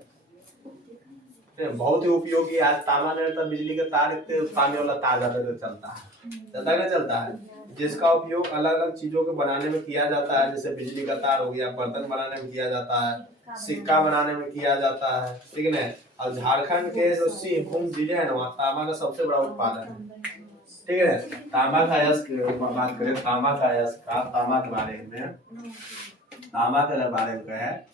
बहुत ही उपयोगी। आज तांबा नहीं तो बिजली के तार इतने पानी वाला तार ज्यादा चलता है, जिसका उपयोग अलग अलग चीजों को बनाने में किया जाता है, जैसे बिजली का तार हो गया, बर्तन बनाने में किया जाता है, सिक्का बनाने में किया जाता है, ठीक है ना। और झारखंड के जो सिंहभूम जिले है ना, वहाँ तांबा का सबसे बड़ा उत्पादन है, ठीक है। तांबा का यश बात करें, तांबा का यश का, तांबा के बारे में, तांबा के बारे में है,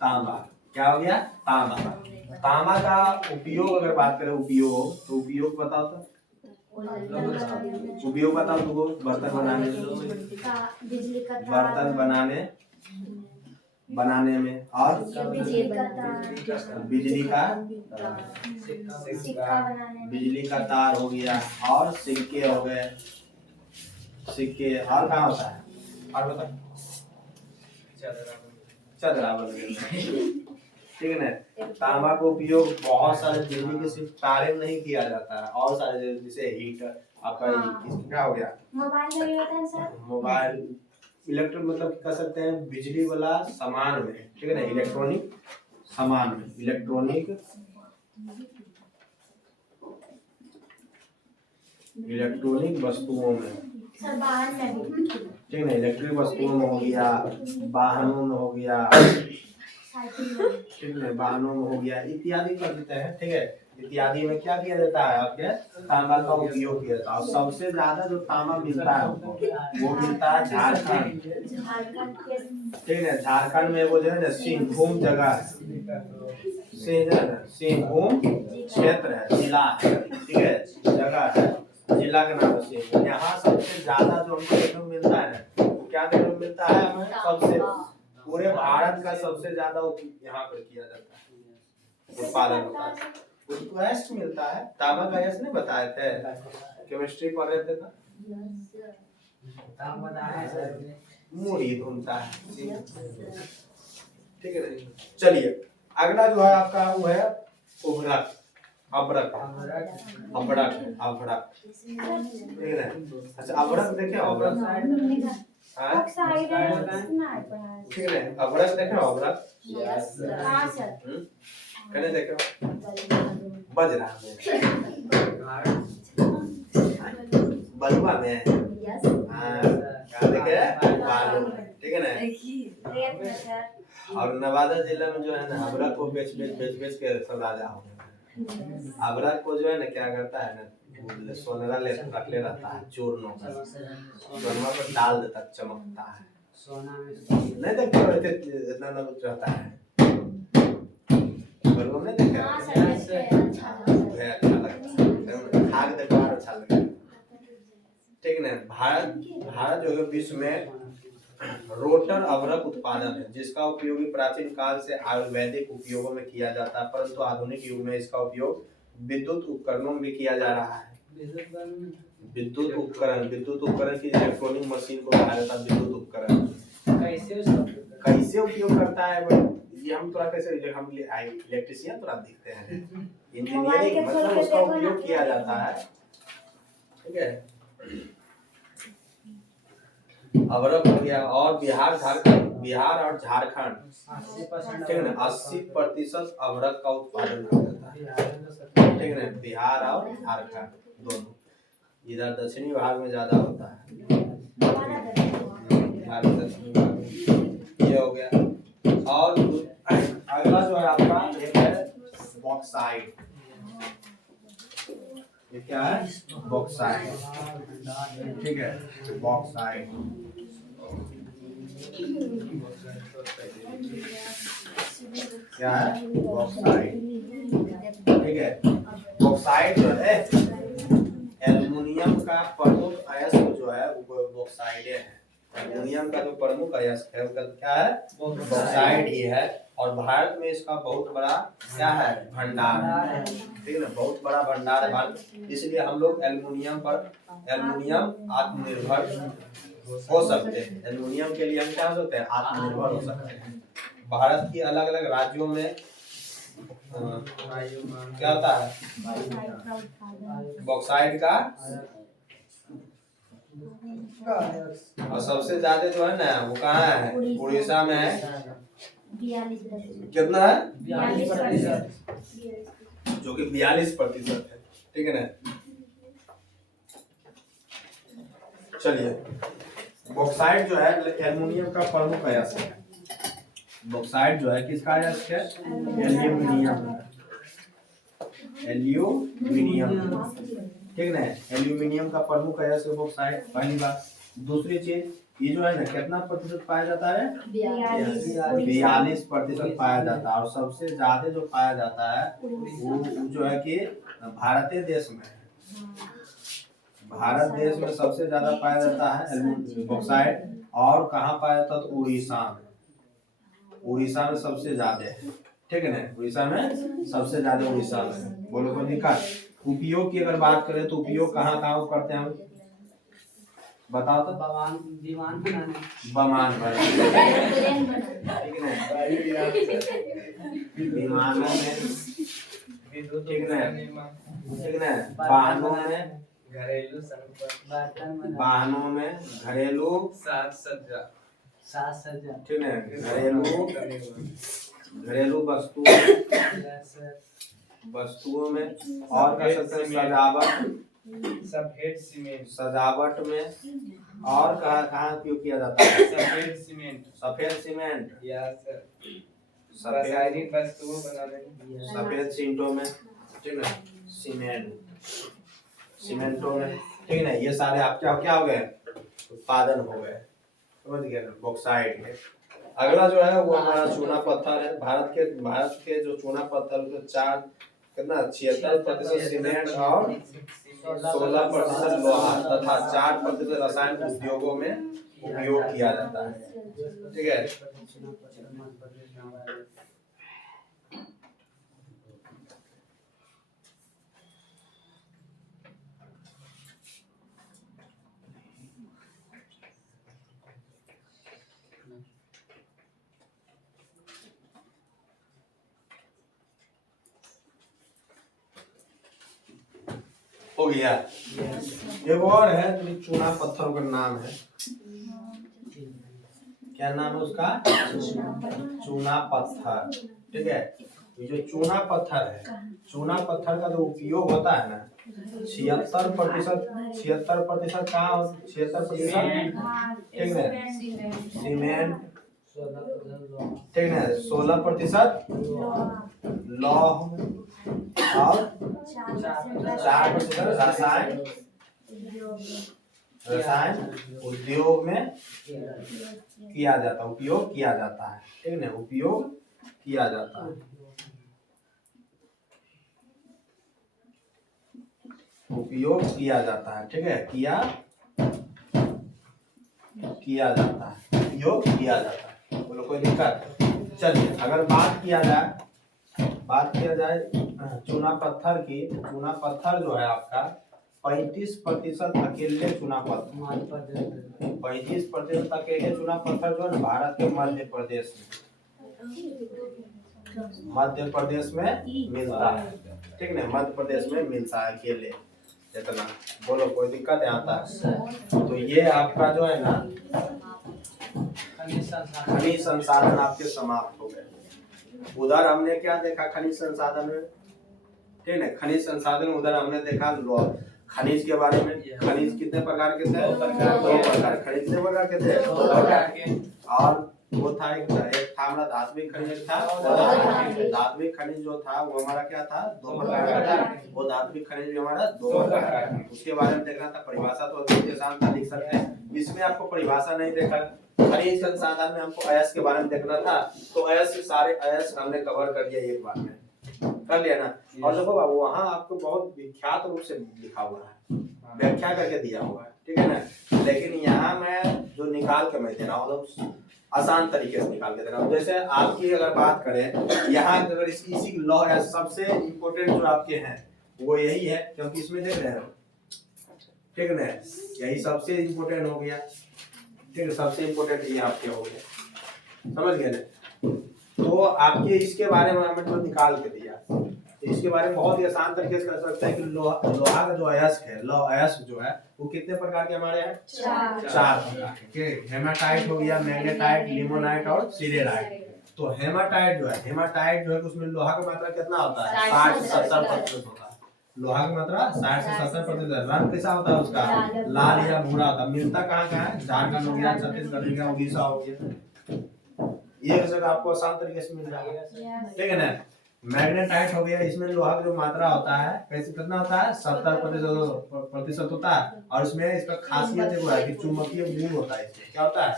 तांबा क्या हो गया? तांबा। तांबा का उपयोग अगर बात करें, उपयोग तो उपयोग बताओ, तो उपयोग बताओ तुमको। बर्तन बनाने, बर्तन बनाने में, और बिजली का तार हो गया, और सिक्के हो गए, सिक्के। और कहाँ होता है? और बता, चदरा बन गया, ठीक है ना। तांबा का उपयोग बहुत सारे बिजली के सिर्फ तारे नहीं किया जाता है, और सारे जैसे हीटर आपका, क्या हो गया, मोबाइल, इलेक्ट्रिक, मतलब कह सकते हैं बिजली वाला सामान में, ठीक है ना, इलेक्ट्रॉनिक सामान में, इलेक्ट्रॉनिक वस्तुओं में, ठीक है ना, इलेक्ट्रिक वस्तुओं में हो गया, वाहनों में हो गया, ठीक है, वाहनों में हो गया, इत्यादि कर देते हैं, ठीक है। इत्यादि में क्या किया जाता है? आपके तांबा का उपयोग किया जाता है। और सबसे ज्यादा जो तांबा मिलता है वो मिलता है झारखंड, ठीक है। झारखंड में वो जो है ना सिंहभूम जगह है, सिंह है ना, सिंहभूम क्षेत्र है, जिला है, ठीक है, जगह है, जिला का नाम है सिंहभूम। यहाँ सबसे ज्यादा जो हमको देखने को मिलता है ना, वो क्या देखने को मिलता है हमें, सबसे पूरे भारत का सबसे ज्यादा यहाँ पर किया जाता है, उत्पादन होता है। उसको गैस मिलता है, तांबा का गैस नहीं बताए थे, केमिस्ट्री पढ़ रहे थे ना, मुड़ी घूमता है, ठीक है। चलिए अगला जो है आपका वो है उभरक, अभ्रक, अभ्रक, अभ्रक, ठीक है। अच्छा अभ्रक देखे, अभ्रक, ठीक है, अभ्रक देखे, अभ्रक कहने देखे, बज रहा है बलुआ में, हाँ क्या देखे, बालू में, ठीक है ना। और नवादा जिला में जो है ना अभ्रक को बेच के सब राजा हो गए। अभ्रक को जो है ना क्या करता है ना, सोनरा ले रख ले रहता है, चूर्ण होकर सोनमा पर डाल देता, चमकता है, नहीं देखते हो इतना ना रहता है, बलुआ नहीं देखा, अच्छा लगता है, खाक देखो और अच्छा लगता है, ठीक है ना। भारत जो है विश्व में रोटर अभ्रक उत्पादन है, जिसका उपयोग प्राचीन काल से आयुर्वेदिक उपयोगों में किया जाता है, परंतु आधुनिक युग में इसका उपयोग विद्युत उपकरणों में भी किया जा रहा है। विद्युत उपकरण की इलेक्ट्रॉनिक मशीन को कहा जाता है विद्युत उपकरण। कैसे उपयोग करता है ये हम थोड़ा कैसे, हम इलेक्ट्रिशियन थोड़ा दिखते हैं, इंजीनियरिंग मतलब उसका उपयोग किया जाता है, ठीक है। अभ्रक हो गया, और बिहार और झारखंड, ठीक है ना, 80% अभ्रक का उत्पादन कर देता है, ठीक है ना, बिहार और झारखंड दोनों। इधर दक्षिणी भाग में ज्यादा होता है, बिहार दक्षिणी भाग में ये हो गया। और अगला जो है आपका एक है बॉक्साइट, ये क्या है, बॉक्साइट, ठीक है, बॉक्साइट, क्या है, बॉक्साइट, ठीक है। बॉक्साइट जो है एल्युमिनियम का प्रमुख अयस्क जो है वो बॉक्साइट है। एल्युमिनियम का जो प्रमुख अयस्क है उसका क्या है, बॉक्साइट ही है, और भारत में इसका बहुत बड़ा क्या है, भंडार है, ठीक है ना, बहुत बड़ा भंडार है भारत, इसलिए हम लोग एल्युमिनियम आत्मनिर्भर हो सकते हैं। एल्युमिनियम के लिए हम क्या हो सकते हैं, आत्मनिर्भर हो सकते हैं। भारत की अलग अलग राज्यों में क्या होता है, बॉक्साइट का, और सबसे ज्यादा जो है ना वो कहाँ है, उड़ीसा में है, कितना है, 42%, जो कि 42% है, ठीक है ना। चलिए बॉक्साइट जो है एल्युमिनियम का प्रमुख अयस्क है। बॉक्साइट जो है किसका अयस्क है, एल्युमिनियम, ठीक है ना, एल्युमिनियम का प्रमुख अयस्क है बॉक्साइट, पहली बात। दूसरी चीज ये जो है ना कितना प्रतिशत पाया जाता है, 42% पाया जाता है, और सबसे ज्यादा जो पाया जाता है वो जो है कि भारत देश में है, भारत देश में सबसे ज्यादा पाया जाता है बॉक्साइट। और कहाँ पाया जाता है, तो उड़ीसा में, उड़ीसा में सबसे ज्यादा है, ठीक है ना, उड़ीसा में सबसे ज्यादा, उड़ीसा में। बोलो कोई दिक्कत। उपयोग की अगर बात करें तो उपयोग कहाँ कहाँ करते हैं हम, बताओ तो, बमान बनाने, बमान बनाने, ठीक है ना, विमानों में, ठीक है ना, वाहनों में, वाहनों में, घरेलू साज सज्जा, ठीक है, घरेलू वस्तुओं में, और कह सकते हैं सजावट में, और कहाँ उपयोग किया जाता है, सफेद सीमेंट, रासायनिक वस्तुओं बनाने, सफेद सीमेंटों में, ठीक है, सीमेंटों में, ठीक है ना, ये सारे आप क्या हो गए, उत्पादन हो गए, समझ गए ना, बॉक्साइट है। अगला जो है वो हमारा चूना पत्थर है। भारत के जो चूना पत्थर के 76% सीमेंट और 16% लोहा तथा 4% रसायन उद्योगों में उपयोग किया जाता है। ठीक है। हो गया। एक और है जो चूना पत्थरों का नाम है। क्या नाम है उसका? चूना पत्थर। ठीक है। ये जो चूना पत्थर है, चूना पत्थर का जो उपयोग होता है ना 76% कहाँ? 76% ठीक है सीमेंट, ठीक है 16% लौह और 4% रसायन उद्योग में किया जाता है, उपयोग किया जाता है। ठीक है, उपयोग किया जाता है, उपयोग किया जाता है। ठीक है, किया जाता है, उपयोग किया जाता है। बोलो कोई दिक्कत? चलिए अगर बात किया जाए चूना पत्थर की, चूना पत्थर जो है आपका 35% अकेले चूना पत्थर, 35% अकेले चूना पत्थर जो है ना भारत के मध्य प्रदेश में मिलता है। ठीक है, मध्य प्रदेश में मिलता है अकेले इतना। बोलो कोई दिक्कत है यहाँ तक? तो ये आपका जो है ना खनिज संसाधन आपके समाप्त हो गए। उधर हमने क्या देखा खनिज संसाधन में? ठीक है, खनिज संसाधन उधर हमने देखा खनिज के बारे में। खनिज कितने प्रकार के थे? 2 प्रकार। खनिज कितने प्रकार के थे? 2 प्रकार के। और वो था एक था हमारा धात्विक खनिज था। धात्विक खनिज जो था वो हमारा क्या था? 2 प्रकार का था। वो धात्विक खनिज भी हमारा 2 प्रकार का। उसके बारे में देखना था। परिभाषा तो अभी आसान था, लिख सकते हैं। इसमें आपको परिभाषा नहीं देखा। खनिज संसाधन में हमको अयस्क के बारे में देखना था, तो अयस्क सारे अयस्क हमने कवर कर दिया एक बार में, कर लिया ना। और देखो बाबू वहाँ आपको बहुत विख्यात रूप से लिखा हुआ है, व्याख्या करके दिया हुआ है। ठीक है ना। लेकिन यहाँ मैं जो निकाल के मैं दे रहा हूँ आसान तरीके से निकाल के दे रहा हूँ। जैसे आपकी अगर बात करें यहाँ अगर इसी लॉ है, सबसे इम्पोर्टेंट जो आपके हैं वो यही है, क्योंकि इसमें देख रहे हो। ठीक है ना, यही सबसे इम्पोर्टेंट हो गया। ठीक है, सबसे इम्पोर्टेंट ये आपके हो गया, समझ गए ना। तो आपके इसके बारे में हमें जो निकाल के दिया, इसके बारे में बहुत ही आसान तरीके से कर सकते हैं कि लोहा का जो अयस्क है, अयस्क जो है वो कितने प्रकार के हमारे हैं? 4 प्रकार के। हेमाटाइट हो गया, मैग्नेटाइट, लिमोनाइट और सिरेनाइट। तो हेमाटाइट जो है उसमें लोहा का मात्रा कितना होता है? 60 से 70% होता है। लोहा की मात्रा 60 से 70%। रंग कैसा होता है उसका? लाल या भूरा होता है। मिलता कहाँ है? झारखंड हो गया, छत्तीसगढ़ हो गया, उड़ीसा हो गया, ये जगह आपको आसान तरीके से मिल जाएगा। ठीक है ना। मैग्नेटाइट हो गया, इसमें लोहा का जो मात्रा होता है कैसे कितना होता है? 70% होता है। और इसमें इसका खासियत वो है कि चुंबकीय गुण होता है। इसमें क्या होता है?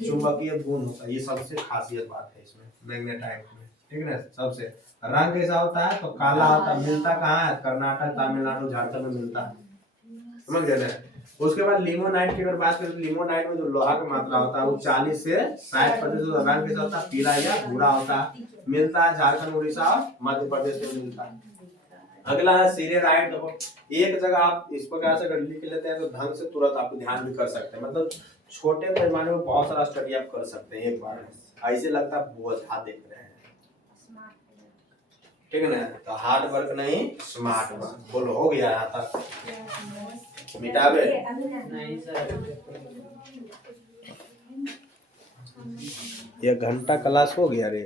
चुंबकीय गुण होता है। ये सबसे खासियत बात है इसमें मैग्नेटाइट में। ठीक है ना। सबसे रंग कैसा होता है? तो काला होता है। मिलता कहाँ है? कर्नाटक, तमिलनाडु, झारखंड में मिलता है, समझ गए ना। उसके बाद लिमोनाइट की अगर बात करें तो लिमोनाइट में जो लोहा का मात्रा होता है वो 40 से 60%। रंग कैसा होता है? पीला या भूरा होता है। मिलता है झारखंड, उड़ीसा और मध्य प्रदेश में मिलता है। अगला है सिरेनाइट। देखो एक जगह आप इस प्रकार से अगर लिख लेते हैं तो ढंग से तुरंत आप ध्यान भी कर सकते हैं। मतलब छोटे पैमाने में बहुत सारा स्टडी आप कर सकते हैं एक बार में। ऐसे लगता है बोझा देख रहे हैं। ठीक है ना। तो हार्ड वर्क नहीं, स्मार्ट वर्क। बोलो हो गया यहाँ तक? मिटावे नहीं सर। 1 घंटा क्लास हो गया रे।